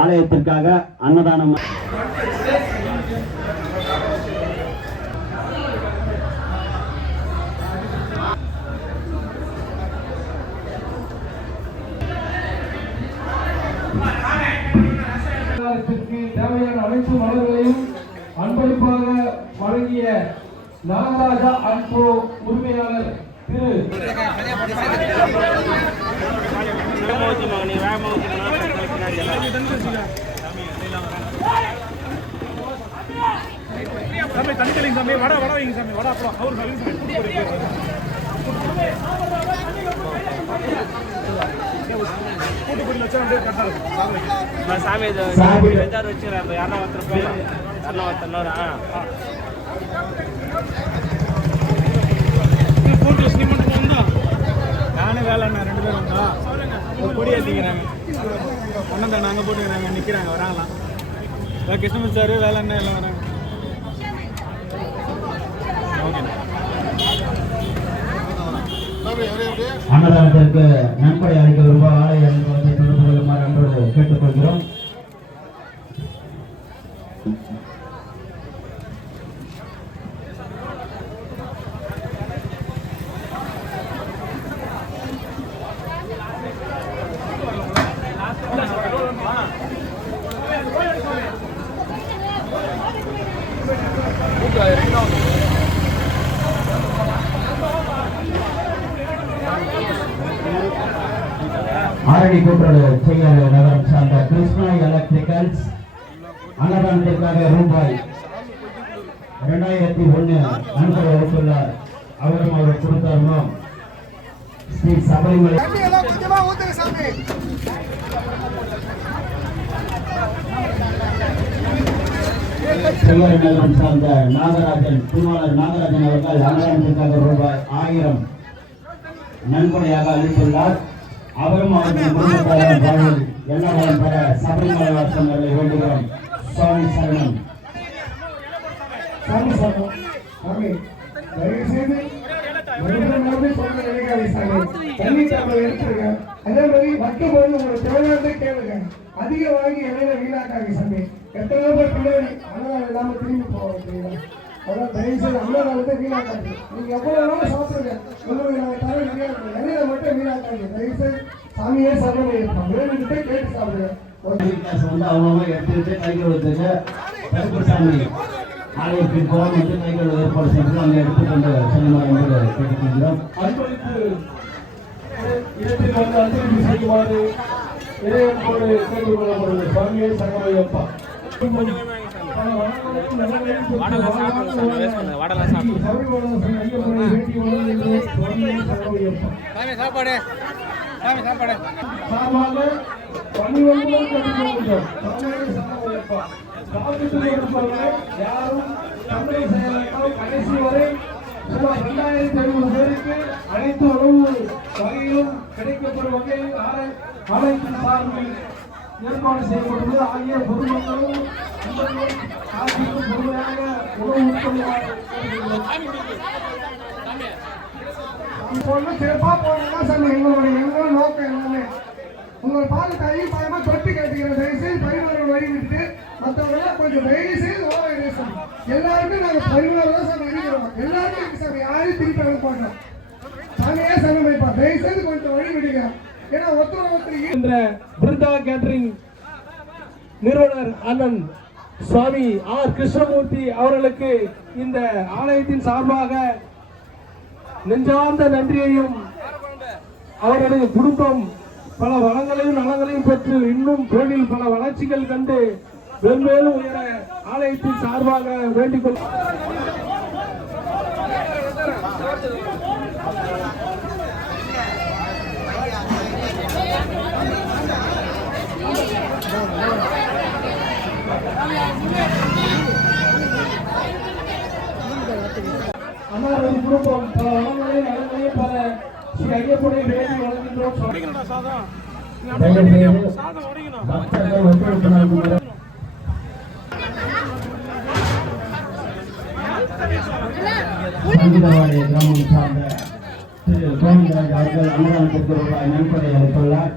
ஆலயத்திற்காக அன்னதானம் தேவையான அனைத்து மலர்களையும் அன்பளிப்பாக வழங்கிய நாகராஜா அன்போ உரிமையாளர் திரு நானும் வேலைண்ணா 2 பேரும் வந்தோம். கொடி ஏற்றிக்கிறாங்க அண்ணன் தான் நாங்கள் போட்டுக்கிறாங்க நிற்கிறாங்க வராங்களாம். கிருஷ்ணமூர்த்தி சார் வேலைண்ணா எல்லாம் வராங்க. அன்னதானத்திற்கு நன்கொடை அளிக்க விரும்ப ஆலய அனுபவத்தை தொடர்பு கொள்ளுமாறு அன்போடு கேட்டுக்கொள்கிறோம். ஆரணி கூட்டுறவு செயலர் நகரம் சார்ந்த கிருஷ்ணா எலக்ட்ரிக்கல்ஸ் அன்னதானத்திற்காக ரூபாய் 2001 நன்கொடை அளித்துள்ளார். அவரும் அவர் கொடுத்தாரும் ஸ்ரீ சபரிமலை செயலர் நகரம் சார்ந்த நாகராஜன் திருவாளர் நாகராஜன் அவர்கள் அன்னதானத்திற்காக ரூபாய் 1000 நன்கொடையாக அளித்துள்ளார். அவரும் அவர்கள் குடும்பத்தாரின் வாழ்வில் எல்லா வளம் பெற சபரிமலை வாசகர்களை வேண்டுகிறோம். சுவாமி சரணம். சாமி சரணம். சாமி தயவுசெய்து எடுத்துருங்க. அதே மாதிரி மட்டும் போது உங்களுக்கு தேவையானதை கேளுங்க. அதிக வாங்கி இடையில வீணாக்காங்க சாமி. எத்தனை பேர் பின்னாடி அன்னதானம் இல்லாம திரும்பி போவாங்க. அதான் தயவுசெய்து அன்னதானத்தை வீணாக்காங்க. நீங்க எவ்வளவு நாளும் சாப்பிடுங்க. உங்களுக்கு நாங்கள் தர முடியாது. இடையில மட்டும் வீணாக்காங்க. தயவுசெய்து சாமியே சரணம் இருப்பாங்க. வேணுகிட்டே கேட்டு சாப்பிடுங்க. அவங்க எடுத்துக்கிட்டு கைகள் வச்சுக்க சாமி ஆலயத்தின் கோலம் வந்து கைகள் ஏற்பாடு செய்து அங்கே எடுத்துக்கொண்டு செல்லுமாறு என்று கேட்டுக்கொள்கிறோம். அன்பளிப்பு இடத்தில் வந்து அன்பளிப்பு செய்யுமாறு இறைவனோடு கேட்டுக் கொள்ளப்படுவது. சுவாமியே சரணமையப்பா. யாரும் தந்தை செயலாளர்கள் கடைசி வரை சுமார் 2500 பேருக்கு அனைத்து உணவு வகையிலும் கிடைக்கப்படும் வகையில் ஆலயத்தின் சார்பில் ஏற்பாடு செய்யப்பட்டுள்ளது. ஆகிய பொதுமக்களும் பொறுமையாக உணவு உட்கொள்ளுமாறு சிறப்பா போனா சாமி. எங்களோட நோக்கம் எல்லாமே உங்கள் பால் கையில் பயமா தொட்டு கேட்டுக்கிறேன். தயவுசெய்து பரிமாணம் வழிவிட்டு மற்றவங்க கொஞ்சம் தயவு செய்து ஓவர் எல்லாருமே நாங்கள் பரிமாணம் தான் சாமி இருக்கிறோம். எல்லாருமே இருக்கு சாமி. யாரையும் திருப்பி அனுப்பாங்க. சாமியே சமமைப்பா. தயவு செய்து கொஞ்சம் வழி விடுங்க. ஏன்னா ஒருத்தர் என்ற பிருந்தா கேட்டரிங் நிறுவனர் அண்ணன் சுவாமி ஆர் கிருஷ்ணமூர்த்தி அவர்களுக்கு இந்த ஆலயத்தின் சார்பாக நெஞ்சார்ந்த நன்றியையும் அவருடைய குடும்பம் பல வளங்களையும் நலங்களையும் பெற்று இன்னும் கோவில் பல வளர்ச்சிகள் கண்டு வெவ்வேறு உயர ஆலயத்தின் சார்பாக வேண்டிக் கொள்ள அன்னாரது குடும்பம் பல வளங்களையும் நலங்களையும் பல ஸ்ரீ ஐயப்பனை வேண்டி வழங்குகின்றோம். சங்கீதவாடி கிராமம் சார்ந்த திரு கோவிந்தராஜ் அவர்கள் அன்னதானத்திற்கு ரூபாய் நன்கொடை அளித்துள்ளார்.